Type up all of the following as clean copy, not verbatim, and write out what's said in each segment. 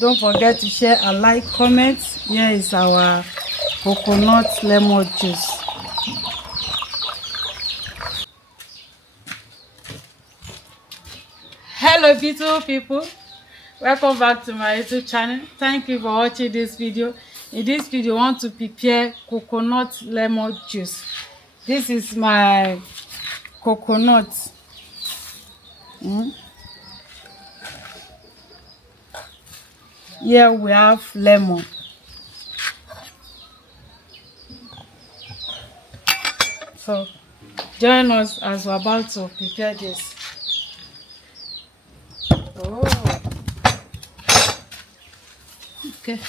Don't forget to share and like, comment. Here is our coconut lemon juice. Hello beautiful people, welcome back to my YouTube channel. Thank you for watching this video. In this video, I want to prepare coconut lemon juice. This is my coconut. Here we have lemon. So join us as we're about to prepare this. Oh, okay.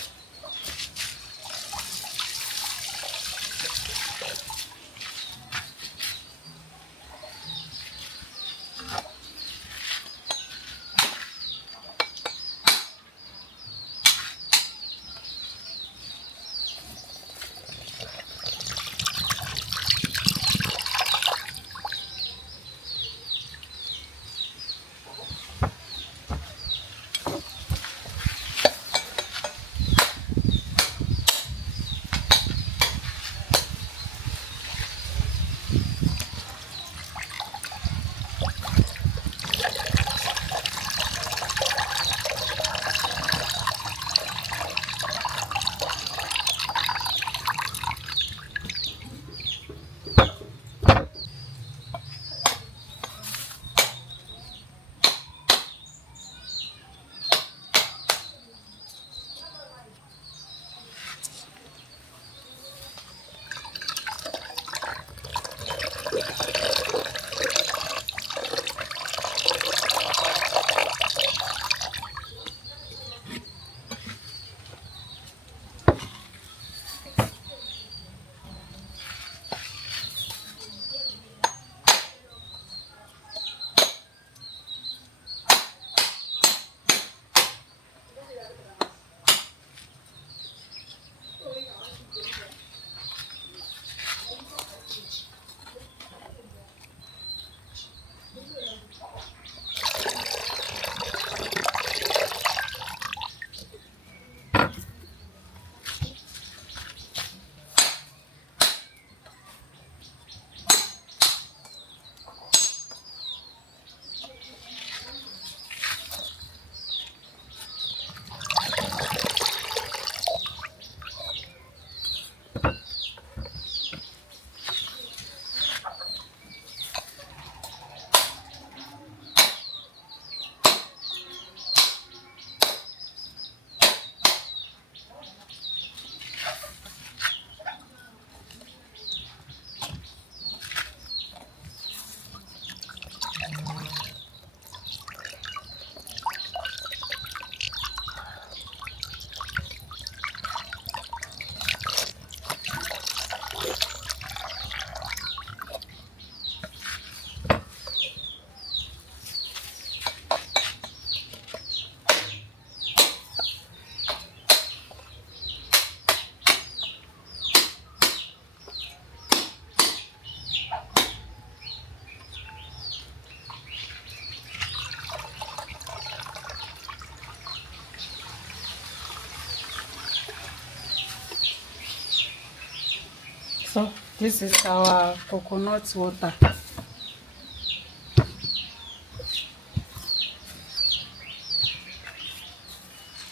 So this is our coconut water.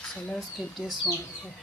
So let's keep this one here.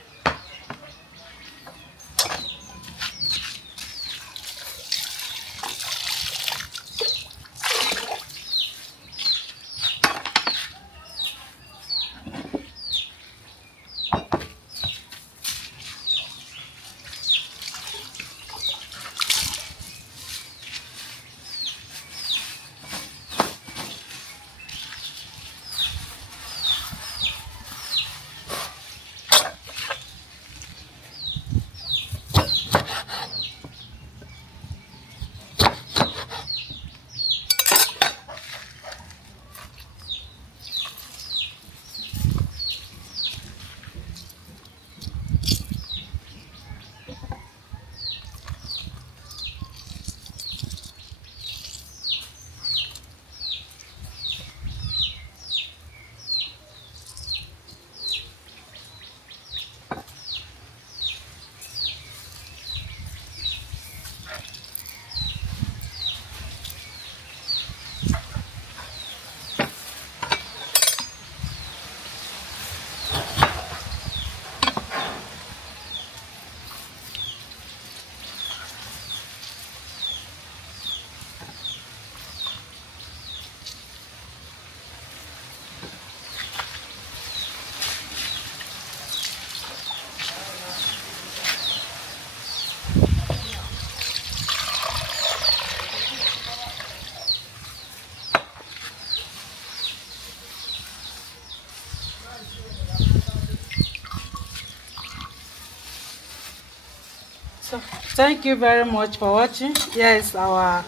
Thank you very much for watching. Here is our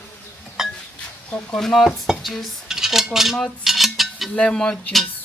coconut juice, coconut lemon juice.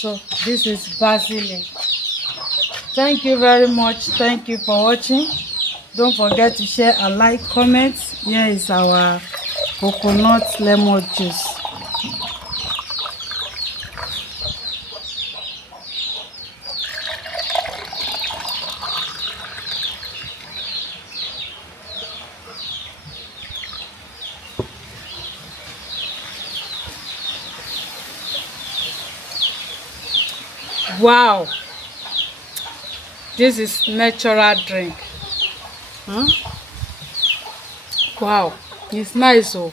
So this is basil. Thank you very much. Thank you for watching. Don't forget to share and like, comment. Here is our coconut lemon juice. Wow, this is natural drink. Wow, it's nice. Oh,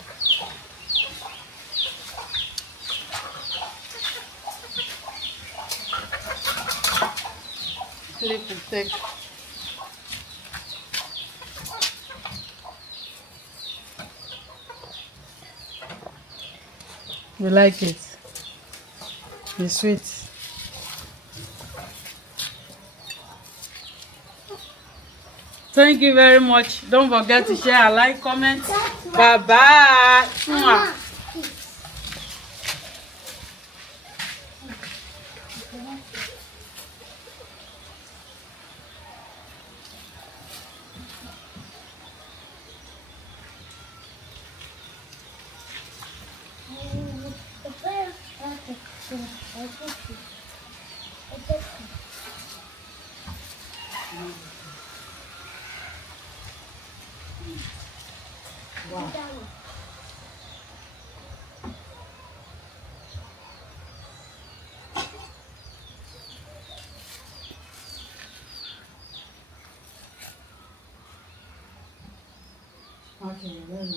clip and take. You like it? It's sweet. Thank you very much. Don't forget to share and like, comment. Bye bye. Wow. Okay, then